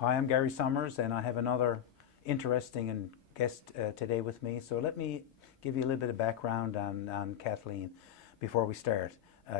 Hi, I'm Gary Summers, and I have another interesting guest today with me. So let me give you a little bit of background on Kathleen before we start.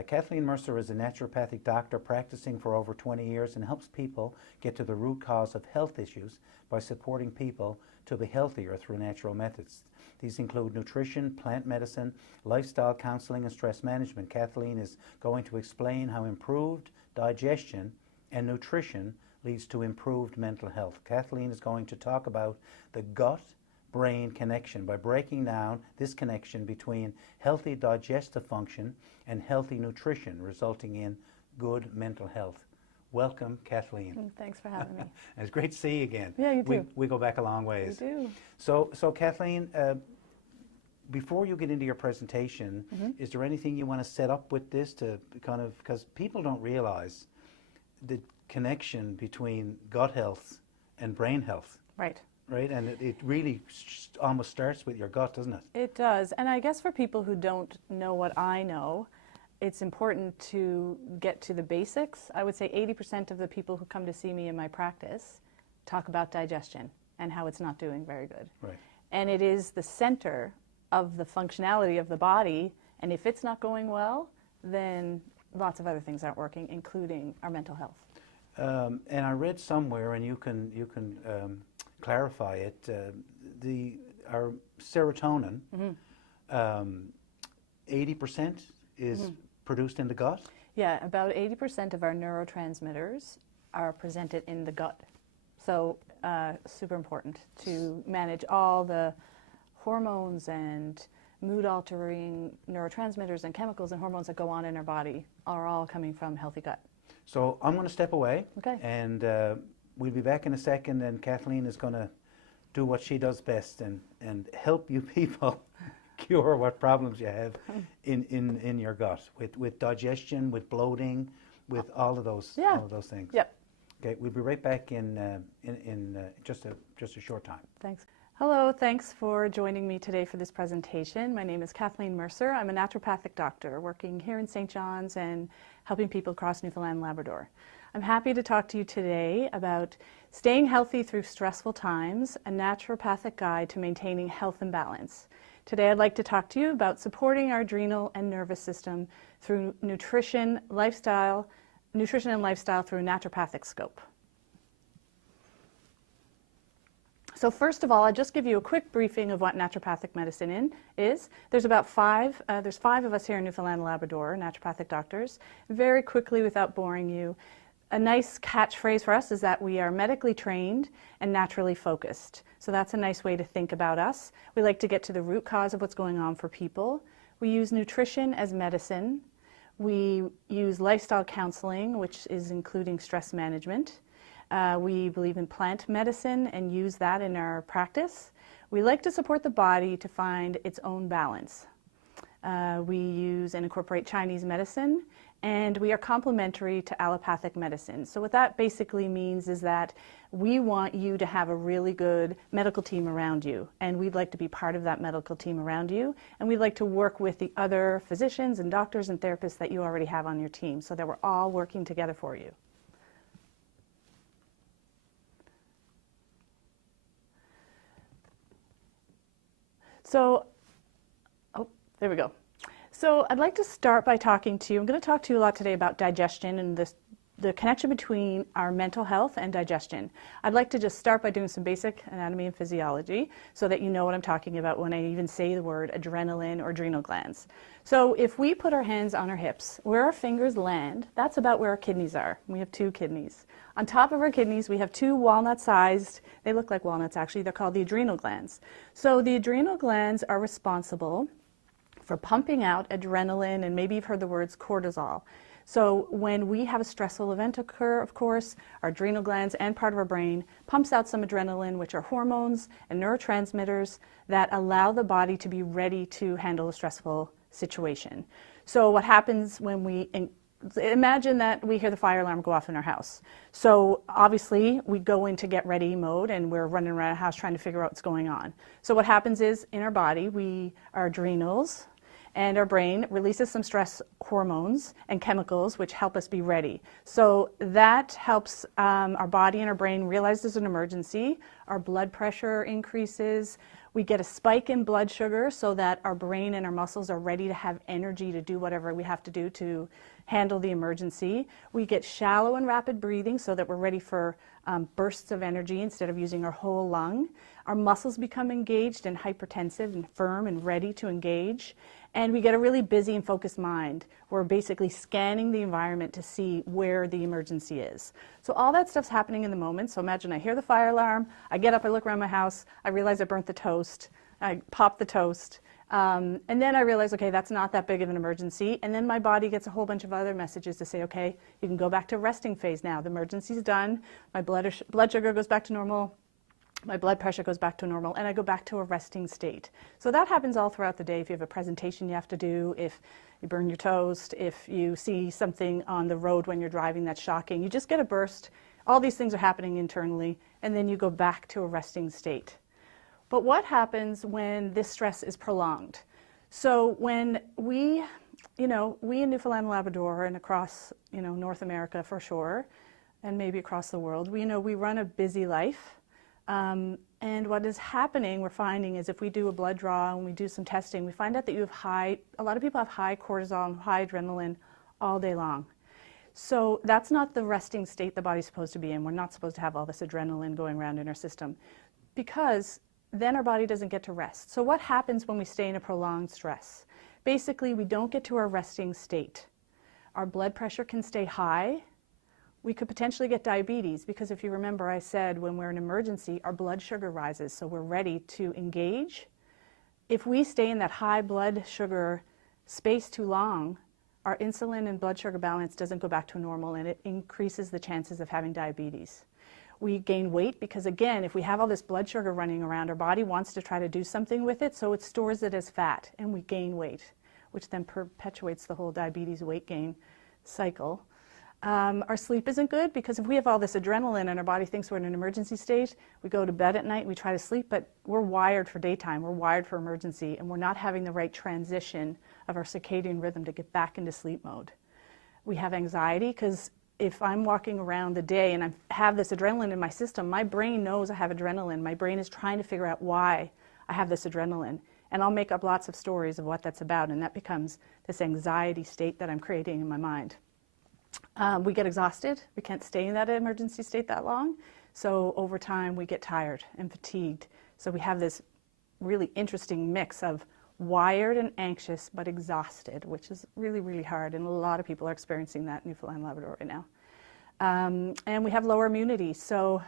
Kathleen Mercer is a naturopathic doctor practicing for over 20 years and helps people get to the root cause of health issues by supporting people to be healthier through natural methods. These include nutrition, plant medicine, lifestyle counseling, and stress management. Kathleen is going to explain how improved digestion and nutrition leads to improved mental health. Kathleen is going to talk about the gut-brain connection by breaking down this connection between healthy digestive function and healthy nutrition, resulting in good mental health. Welcome, Kathleen. Thanks for having me. It's great to see you again. Yeah, you too. We go back a long ways. We do. So Kathleen, before you get into your presentation, is there anything you want to set up with this to kind of, because people don't realize the connection between gut health and brain health. Right. Right, and it really almost starts with your gut, doesn't it? It does. And I guess for people who don't know what I know, it's important to get to the basics. I would say 80% of the people who come to see me in my practice talk about digestion and how it's not doing very good. Right. And it is the center of the functionality of the body, and if it's not going well, then lots of other things aren't working, including our mental health. And I read somewhere, and you can clarify it. Our serotonin, 80% is produced in the gut. Yeah, about 80% of our neurotransmitters are presented in the gut. So super important to manage all the hormones and mood-altering neurotransmitters and chemicals and hormones that go on in our body are all coming from healthy gut. So I'm going to step away, Okay. and we'll be back in a second, and Kathleen is going to do what she does best and help you people cure what problems you have in your gut with digestion, with bloating, with all of those things. Yep. Okay, we'll be right back in just a short time. Thanks. Hello, thanks for joining me today for this presentation. My name is Kathleen Mercer. I'm a naturopathic doctor working here in St. John's and helping people across Newfoundland and Labrador. I'm happy to talk to you today about staying healthy through stressful times, a naturopathic guide to maintaining health and balance. Today I'd like to talk to you about supporting our adrenal and nervous system through nutrition and lifestyle through a naturopathic scope. So first of all, I'll just give you a quick briefing of what naturopathic medicine is. There's five of us here in Newfoundland and Labrador, naturopathic doctors. Very quickly, without boring you, a nice catchphrase for us is that we are medically trained and naturally focused. So that's a nice way to think about us. We like to get to the root cause of what's going on for people. We use nutrition as medicine. We use lifestyle counseling, which is including stress management. We believe in plant medicine and use that in our practice. We like to support the body to find its own balance. We use and incorporate Chinese medicine, and we are complementary to allopathic medicine. So what that basically means is that we want you to have a really good medical team around you, and we'd like to be part of that medical team around you, and we'd like to work with the other physicians and doctors and therapists that you already have on your team so that we're all working together for you. So, there we go. So I'd like to start by talking to you. I'm going to talk to you a lot today about digestion and the connection between our mental health and digestion. I'd like to just start by doing some basic anatomy and physiology so that you know what I'm talking about when I even say the word adrenaline or adrenal glands. So if we put our hands on our hips, where our fingers land, that's about where our kidneys are. We have two kidneys. On top of our kidneys, we have two walnut-sized, they look like walnuts actually, they're called the adrenal glands. So the adrenal glands are responsible for pumping out adrenaline, and maybe you've heard the words cortisol. So when we have a stressful event occur, of course, our adrenal glands and part of our brain pumps out some adrenaline, which are hormones and neurotransmitters that allow the body to be ready to handle a stressful situation. So what happens when we imagine that we hear the fire alarm go off in our house. So obviously we go into get ready mode and we're running around the house trying to figure out what's going on. So what happens is in our body, our adrenals and our brain releases some stress hormones and chemicals which help us be ready. So that helps our body and our brain realize there's an emergency. Our blood pressure increases. We get a spike in blood sugar so that our brain and our muscles are ready to have energy to do whatever we have to do to handle the emergency. We get shallow and rapid breathing so that we're ready for bursts of energy instead of using our whole lung. Our muscles become engaged and hypertensive and firm and ready to engage. And we get a really busy and focused mind. We're basically scanning the environment to see where the emergency is. So all that stuff's happening in the moment. So imagine I hear the fire alarm, I get up, I look around my house, I realize I burnt the toast, I pop the toast, and then I realize, okay, that's not that big of an emergency. And then my body gets a whole bunch of other messages to say, okay, you can go back to resting phase now. The emergency's done, my blood sugar goes back to normal, my blood pressure goes back to normal, and I go back to a resting state. So that happens all throughout the day. If you have a presentation you have to do, if you burn your toast, if you see something on the road when you're driving that's shocking, you just get a burst. All these things are happening internally, and then you go back to a resting state. But what happens when this stress is prolonged? So when we in Newfoundland and Labrador and across, North America for sure, and maybe across the world, we run a busy life. And what is happening, we're finding, is if we do a blood draw and we do some testing, we find out that a lot of people have high cortisol, high adrenaline all day long. So that's not the resting state the body's supposed to be in. We're not supposed to have all this adrenaline going around in our system, because then our body doesn't get to rest. So what happens when we stay in a prolonged stress? Basically, we don't get to our resting state. Our blood pressure can stay high. We could potentially get diabetes, because if you remember, I said when we're in emergency, our blood sugar rises, so we're ready to engage. If we stay in that high blood sugar space too long, our insulin and blood sugar balance doesn't go back to normal, and it increases the chances of having diabetes. We gain weight because, again, if we have all this blood sugar running around, our body wants to try to do something with it, so it stores it as fat, and we gain weight, which then perpetuates the whole diabetes weight gain cycle. Our sleep isn't good, because if we have all this adrenaline and our body thinks we're in an emergency state, we go to bed at night and we try to sleep, but we're wired for daytime, we're wired for emergency, and we're not having the right transition of our circadian rhythm to get back into sleep mode. We have anxiety because if I'm walking around the day and I have this adrenaline in my system, my brain knows I have adrenaline. My brain is trying to figure out why I have this adrenaline. And I'll make up lots of stories of what that's about, and that becomes this anxiety state that I'm creating in my mind. We get exhausted. We can't stay in that emergency state that long. So over time, we get tired and fatigued. So we have this really interesting mix of wired and anxious, but exhausted, which is really, really hard. And a lot of people are experiencing that in Newfoundland and Labrador right now. And we have lower immunity. So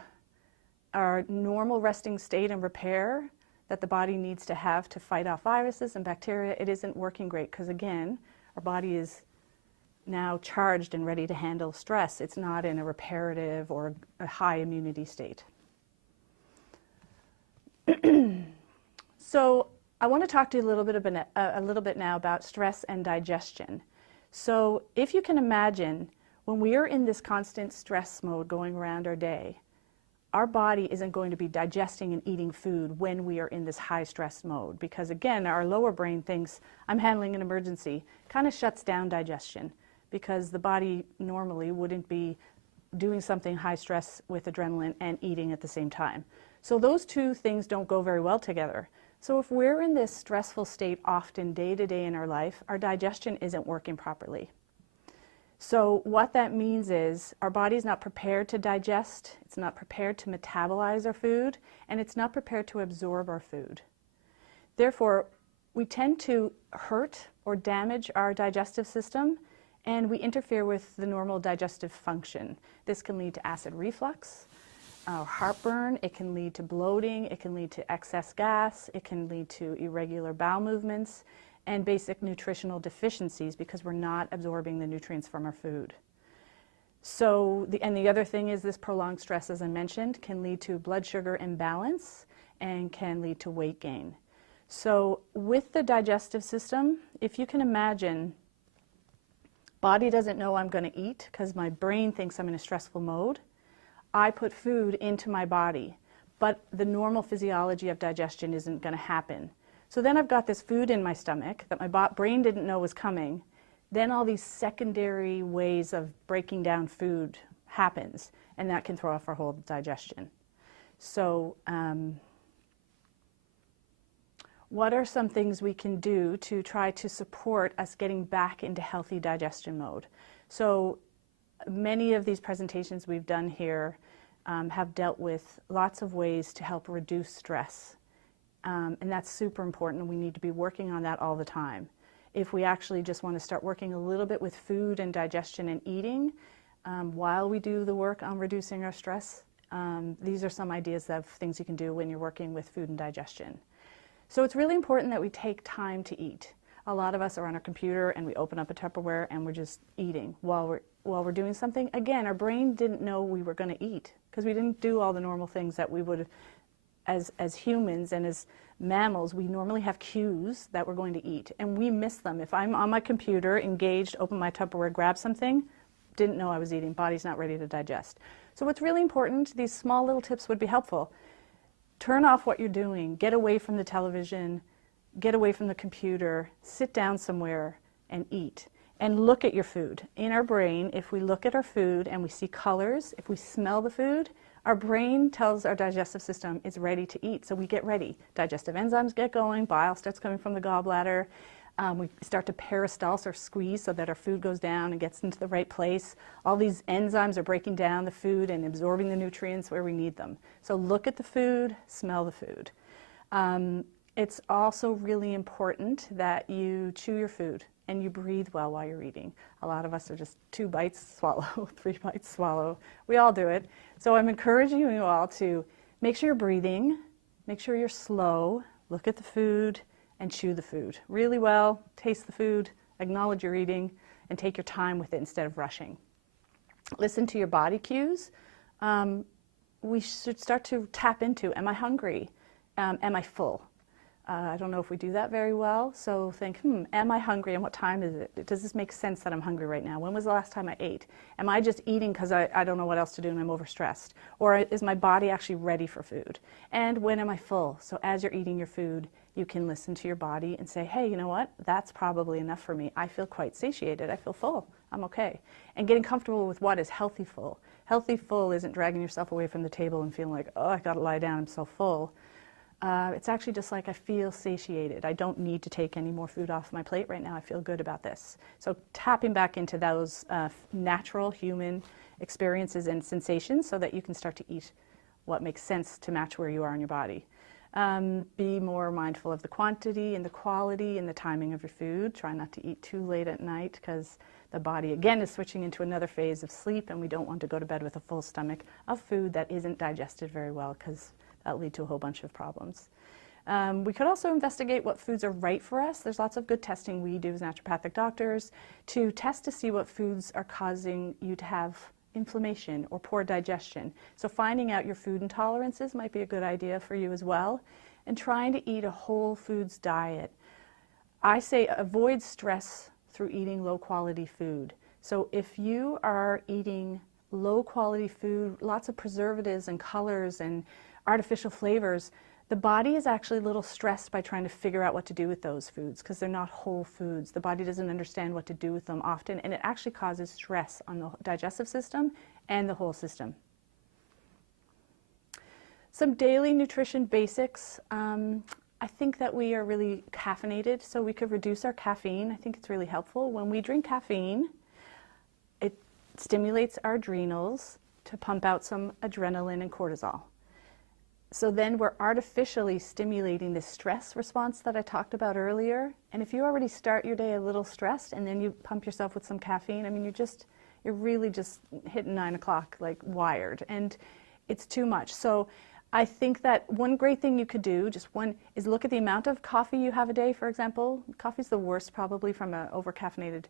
our normal resting state and repair that the body needs to have to fight off viruses and bacteria, it isn't working great, because again, our body is now charged and ready to handle stress. It's not in a reparative or a high immunity state. So I want to talk to you a little bit now about stress and digestion. So if you can imagine, when we are in this constant stress mode going around our day, our body isn't going to be digesting and eating food when we are in this high stress mode, because again, our lower brain thinks, I'm handling an emergency, kind of shuts down digestion, because the body normally wouldn't be doing something high stress with adrenaline and eating at the same time. So those two things don't go very well together. So if we're in this stressful state often day to day in our life, our digestion isn't working properly. So what that means is our body's not prepared to digest, it's not prepared to metabolize our food, and it's not prepared to absorb our food. Therefore, we tend to hurt or damage our digestive system, and we interfere with the normal digestive function. This can lead to acid reflux, heartburn, it can lead to bloating, it can lead to excess gas, it can lead to irregular bowel movements, and basic nutritional deficiencies because we're not absorbing the nutrients from our food. So, the other thing is this prolonged stress, as I mentioned, can lead to blood sugar imbalance and can lead to weight gain. So with the digestive system, if you can imagine, body doesn't know I'm going to eat because my brain thinks I'm in a stressful mode. I put food into my body, but the normal physiology of digestion isn't going to happen. So then I've got this food in my stomach that my brain didn't know was coming. Then all these secondary ways of breaking down food happens, and that can throw off our whole digestion. So what are some things we can do to try to support us getting back into healthy digestion mode? So many of these presentations we've done here have dealt with lots of ways to help reduce stress. And that's super important. We need to be working on that all the time. If we actually just want to start working a little bit with food and digestion and eating while we do the work on reducing our stress, these are some ideas of things you can do when you're working with food and digestion. So it's really important that we take time to eat. A lot of us are on our computer and we open up a Tupperware and we're just eating while we're doing something. Again, our brain didn't know we were going to eat because we didn't do all the normal things that we would, as humans and as mammals, we normally have cues that we're going to eat, and we miss them. If I'm on my computer, engaged, open my Tupperware, grab something, didn't know I was eating, body's not ready to digest. So what's really important, these small little tips would be helpful. Turn off what you're doing, get away from the television, get away from the computer, sit down somewhere and eat. And look at your food. In our brain, if we look at our food and we see colors, if we smell the food, our brain tells our digestive system it's ready to eat, so we get ready. Digestive enzymes get going, bile starts coming from the gallbladder. We start to peristalse or squeeze so that our food goes down and gets into the right place. All these enzymes are breaking down the food and absorbing the nutrients where we need them. So look at the food, smell the food. It's also really important that you chew your food and you breathe well while you're eating. A lot of us are just 2 bites, swallow, 3 bites, swallow. We all do it. So I'm encouraging you all to make sure you're breathing, make sure you're slow, look at the food, and chew the food really well, taste the food, acknowledge you're eating, and take your time with it instead of rushing. Listen to your body cues. We should start to tap into, am I hungry? Am I full? I don't know if we do that very well, so think, am I hungry and what time is it? Does this make sense that I'm hungry right now? When was the last time I ate? Am I just eating because I don't know what else to do and I'm overstressed? Or is my body actually ready for food? And when am I full? So as you're eating your food, you can listen to your body and say, hey, you know what? That's probably enough for me. I feel quite satiated. I feel full. I'm okay. And getting comfortable with what is healthy full. Healthy full isn't dragging yourself away from the table and feeling like, oh, I got to lie down. I'm so full. It's actually just like I feel satiated. I don't need to take any more food off my plate right now. I feel good about this. So tapping back into those natural human experiences and sensations so that you can start to eat what makes sense to match where you are in your body. Be more mindful of the quantity and the quality and the timing of your food. Try not to eat too late at night because the body, again, is switching into another phase of sleep, and we don't want to go to bed with a full stomach of food that isn't digested very well because that'll lead to a whole bunch of problems. We could also investigate what foods are right for us. There's lots of good testing we do as naturopathic doctors to test to see what foods are causing you to have inflammation or poor digestion. So finding out your food intolerances might be a good idea for you as well, and trying to eat a whole foods diet. I say avoid stress through eating low quality food. So if you are eating low quality food, lots of preservatives and colors and artificial flavors, the body is actually a little stressed by trying to figure out what to do with those foods because they're not whole foods. The body doesn't understand what to do with them often, and it actually causes stress on the digestive system and the whole system. Some daily nutrition basics. I think that we are really caffeinated, so we could reduce our caffeine. I think it's really helpful. When we drink caffeine, it stimulates our adrenals to pump out some adrenaline and cortisol. So then we're artificially stimulating this stress response that I talked about earlier. And if you already start your day a little stressed and then you pump yourself with some caffeine, I mean, you're really just hitting 9 o'clock, like wired, and it's too much. So I think that one great thing you could do, just one, is look at the amount of coffee you have a day, for example. Coffee's the worst probably from an over-caffeinated.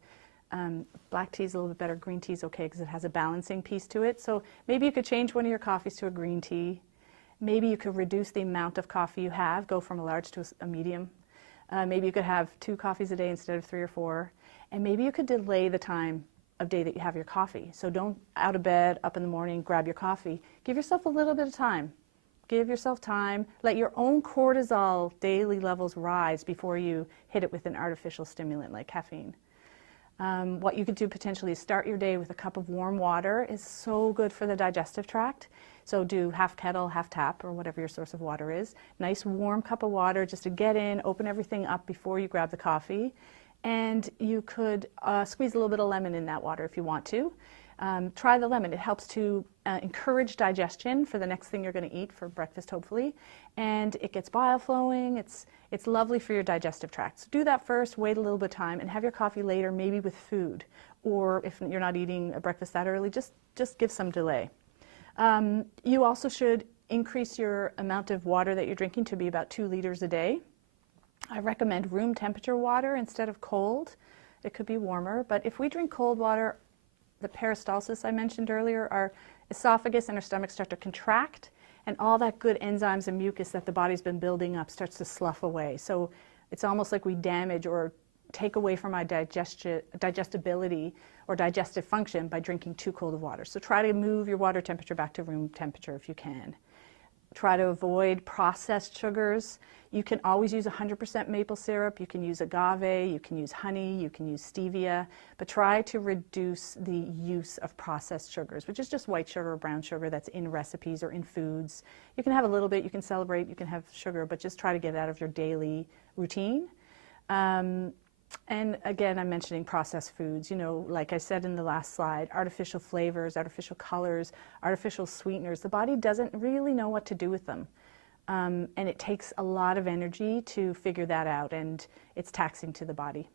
Black tea is a little bit better. Green tea is okay because it has a balancing piece to it. So maybe you could change one of your coffees to a green tea. Maybe you could reduce the amount of coffee you have, go from a large to a medium. Maybe you could have 2 coffees a day instead of 3 or 4. And maybe you could delay the time of day that you have your coffee. So don't out of bed, up in the morning, grab your coffee. Give yourself a little bit of time. give yourself time. Let your own cortisol daily levels rise before you hit it with an artificial stimulant like caffeine. What you could do potentially is start your day with a cup of warm water. Is so good for the digestive tract. So do half kettle, half tap, or whatever your source of water is. Nice warm cup of water just to get in, open everything up before you grab the coffee. And you could squeeze a little bit of lemon in that water if you want to. Try the lemon. It helps to encourage digestion for the next thing you're going to eat for breakfast, hopefully. And it gets bile flowing. It's lovely for your digestive tract. So do that first, wait a little bit of time, and have your coffee later, maybe with food. Or if you're not eating a breakfast that early, just give some delay. You also should increase your amount of water that you're drinking to be about 2 liters a day. I recommend room temperature water instead of cold. It could be warmer, but if we drink cold water, the peristalsis I mentioned earlier, our esophagus and our stomach start to contract, and all that good enzymes and mucus that the body's been building up starts to slough away. So it's almost like we damage or take away from our digestibility or digestive function by drinking too cold of water. So try to move your water temperature back to room temperature if you can. Try to avoid processed sugars. You can always use 100% maple syrup. You can use agave, you can use honey, you can use stevia, but try to reduce the use of processed sugars, which is just white sugar or brown sugar that's in recipes or in foods. You can have a little bit, you can celebrate, you can have sugar, but just try to get it out of your daily routine. And again, I'm mentioning processed foods, you know, like I said in the last slide, artificial flavors, artificial colors, artificial sweeteners. The body doesn't really know what to do with them. And it takes a lot of energy to figure that out, and it's taxing to the body.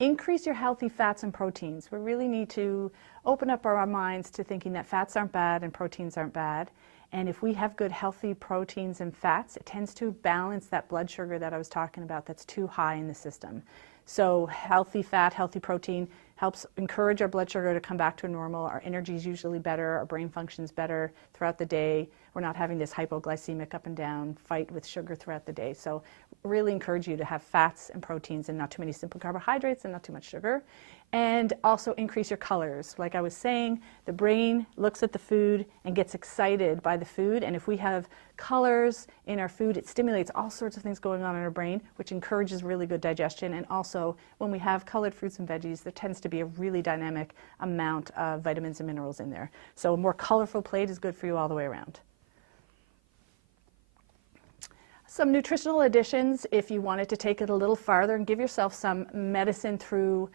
Increase your healthy fats and proteins. We really need to open up our minds to thinking that fats aren't bad and proteins aren't bad. And if we have good healthy proteins and fats, it tends to balance that blood sugar that I was talking about that's too high in the system. So healthy fat, healthy protein helps encourage our blood sugar to come back to normal. Our energy is usually better. Our brain functions better throughout the day. We're not having this hypoglycemic up and down fight with sugar throughout the day. So really encourage you to have fats and proteins and not too many simple carbohydrates and not too much sugar. And also increase your colors. Like I was saying, the brain looks at the food and gets excited by the food. And if we have colors in our food, it stimulates all sorts of things going on in our brain, which encourages really good digestion. And also, when we have colored fruits and veggies, there tends to be a really dynamic amount of vitamins and minerals in there. So a more colorful plate is good for you all the way around. Some nutritional additions, if you wanted to take it a little farther and give yourself some medicine through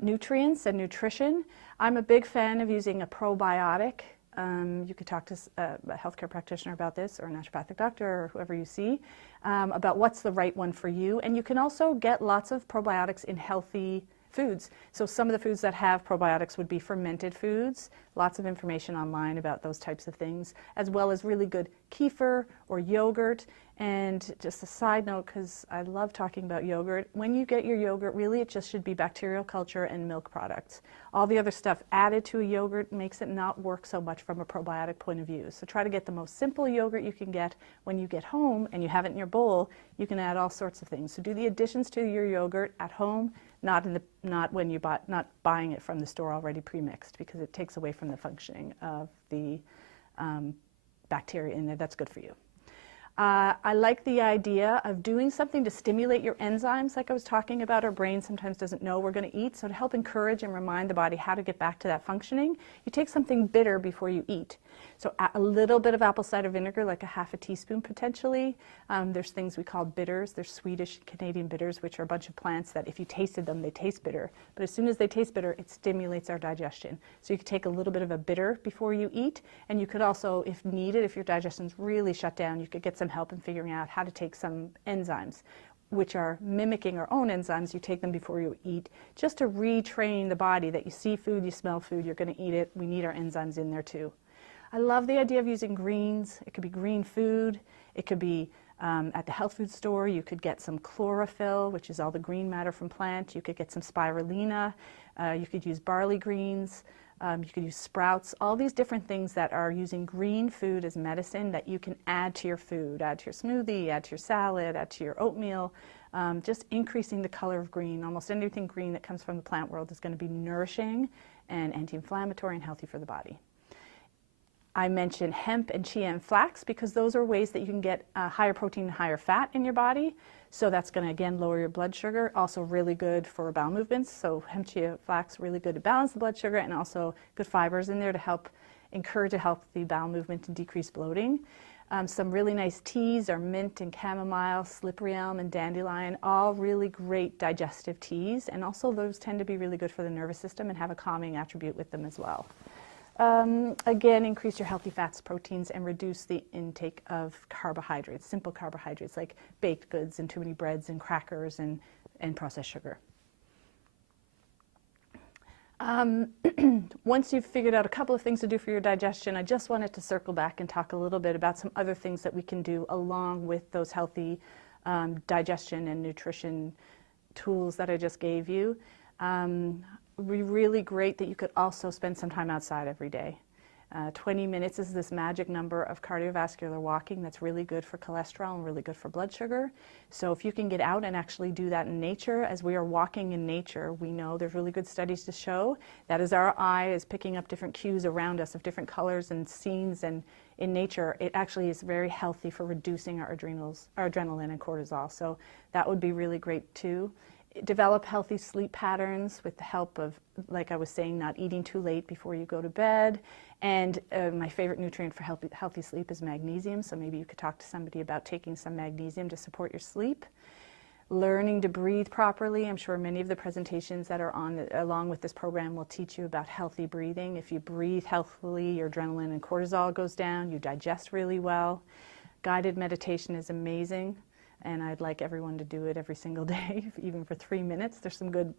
nutrients and nutrition. I'm a big fan of using a probiotic. You could talk to a healthcare practitioner about this, or a naturopathic doctor, or whoever you see, about what's the right one for you. And you can also get lots of probiotics in healthy foods. So some of the foods that have probiotics would be fermented foods. Lots of information online about those types of things, as well as really good kefir or yogurt. And just a side note, because I love talking about yogurt, when you get your yogurt, really it just should be bacterial culture and milk products. All the other stuff added to a yogurt makes it not work so much from a probiotic point of view. So try to get the most simple yogurt you can get. When you get home and you have it in your bowl, you can add all sorts of things. So do the additions to your yogurt at home, not buying it from the store already pre-mixed, because it takes away from the functioning of the bacteria in there. That's good for you. I like the idea of doing something to stimulate your enzymes. Like I was talking about, our brain sometimes doesn't know we're going to eat. So to help encourage and remind the body how to get back to that functioning, you take something bitter before you eat. So a little bit of apple cider vinegar, like a half a teaspoon potentially. There's things we call bitters. There's Swedish and Canadian bitters, which are a bunch of plants that if you tasted them, they taste bitter. But as soon as they taste bitter, it stimulates our digestion. So you could take a little bit of a bitter before you eat. And you could also, if needed, if your digestion's really shut down, you could get some help in figuring out how to take some enzymes, which are mimicking our own enzymes. You take them before you eat, just to retrain the body that you see food, you smell food, you're going to eat it. We need our enzymes in there too. I love the idea of using greens. It could be green food. It could be at the health food store. You could get some chlorophyll, which is all the green matter from plant. You could get some spirulina. You could use barley greens. You could use sprouts. All these different things that are using green food as medicine that you can add to your food, add to your smoothie, add to your salad, add to your oatmeal. Just increasing the color of green. Almost anything green that comes from the plant world is going to be nourishing and anti-inflammatory and healthy for the body. I mentioned hemp and chia and flax because those are ways that you can get higher protein and higher fat in your body. So that's going to, again, lower your blood sugar. Also really good for bowel movements. So hemp, chia, flax, really good to balance the blood sugar, and also good fibers in there to help encourage a healthy bowel movement and decrease bloating. Some really nice teas are mint and chamomile, slippery elm and dandelion, all really great digestive teas. And also those tend to be really good for the nervous system and have a calming attribute with them as well. Again, increase your healthy fats, proteins, and reduce the intake of carbohydrates, simple carbohydrates like baked goods and too many breads and crackers and processed sugar. Once you've figured out a couple of things to do for your digestion, I just wanted to circle back and talk a little bit about some other things that we can do along with those healthy digestion and nutrition tools that I just gave you. It would be really great that you could also spend some time outside every day. 20 minutes is this magic number of cardiovascular walking that's really good for cholesterol and really good for blood sugar. So if you can get out and actually do that in nature, as we are walking in nature, we know there's really good studies to show that as our eye is picking up different cues around us of different colors and scenes and in nature, it actually is very healthy for reducing our adrenaline and cortisol. So that would be really great too. Develop healthy sleep patterns with the help of, like I was saying, not eating too late before you go to bed. And my favorite nutrient for healthy sleep is magnesium, so maybe you could talk to somebody about taking some magnesium to support your sleep. Learning to breathe properly. I'm sure many of the presentations that are on along with this program will teach you about healthy breathing. If you breathe healthily, your adrenaline and cortisol goes down, you digest really well. Guided meditation is amazing. And I'd like everyone to do it every single day, even for 3 minutes. There's some good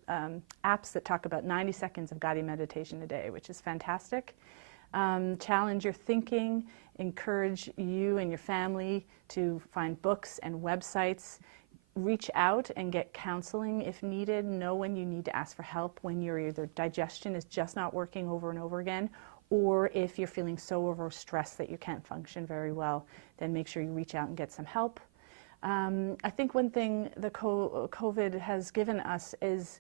apps that talk about 90 seconds of guided meditation a day, which is fantastic. Challenge your thinking, encourage you and your family to find books and websites. Reach out and get counseling if needed. Know when you need to ask for help, when your either digestion is just not working over and over again, or if you're feeling so overstressed that you can't function very well, then make sure you reach out and get some help. I think one thing the COVID has given us is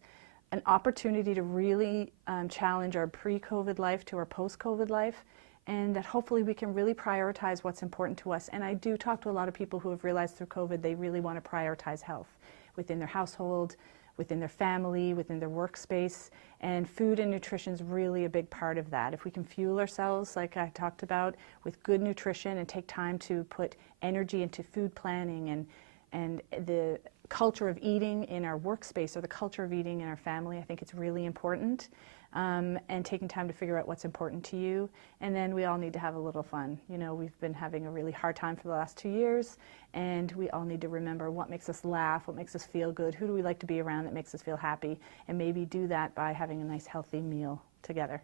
an opportunity to really challenge our pre-COVID life to our post-COVID life, and that hopefully we can really prioritize what's important to us. And I do talk to a lot of people who have realized through COVID they really want to prioritize health within their household, within their family, within their workspace, and food and nutrition is really a big part of that. If we can fuel ourselves, like I talked about, with good nutrition and take time to put energy into food planning and the culture of eating in our workspace or the culture of eating in our family, I think it's really important. And taking time to figure out what's important to you. And then we all need to have a little fun. You know, we've been having a really hard time for the last 2 years, and we all need to remember what makes us laugh, what makes us feel good, who do we like to be around that makes us feel happy, and maybe do that by having a nice healthy meal together.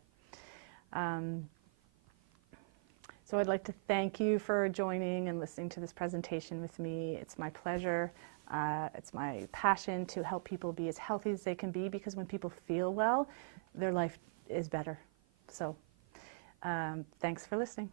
So I'd like to thank you for joining and listening to this presentation with me. It's my pleasure. It's my passion to help people be as healthy as they can be, because when people feel well, their life is better. So thanks for listening.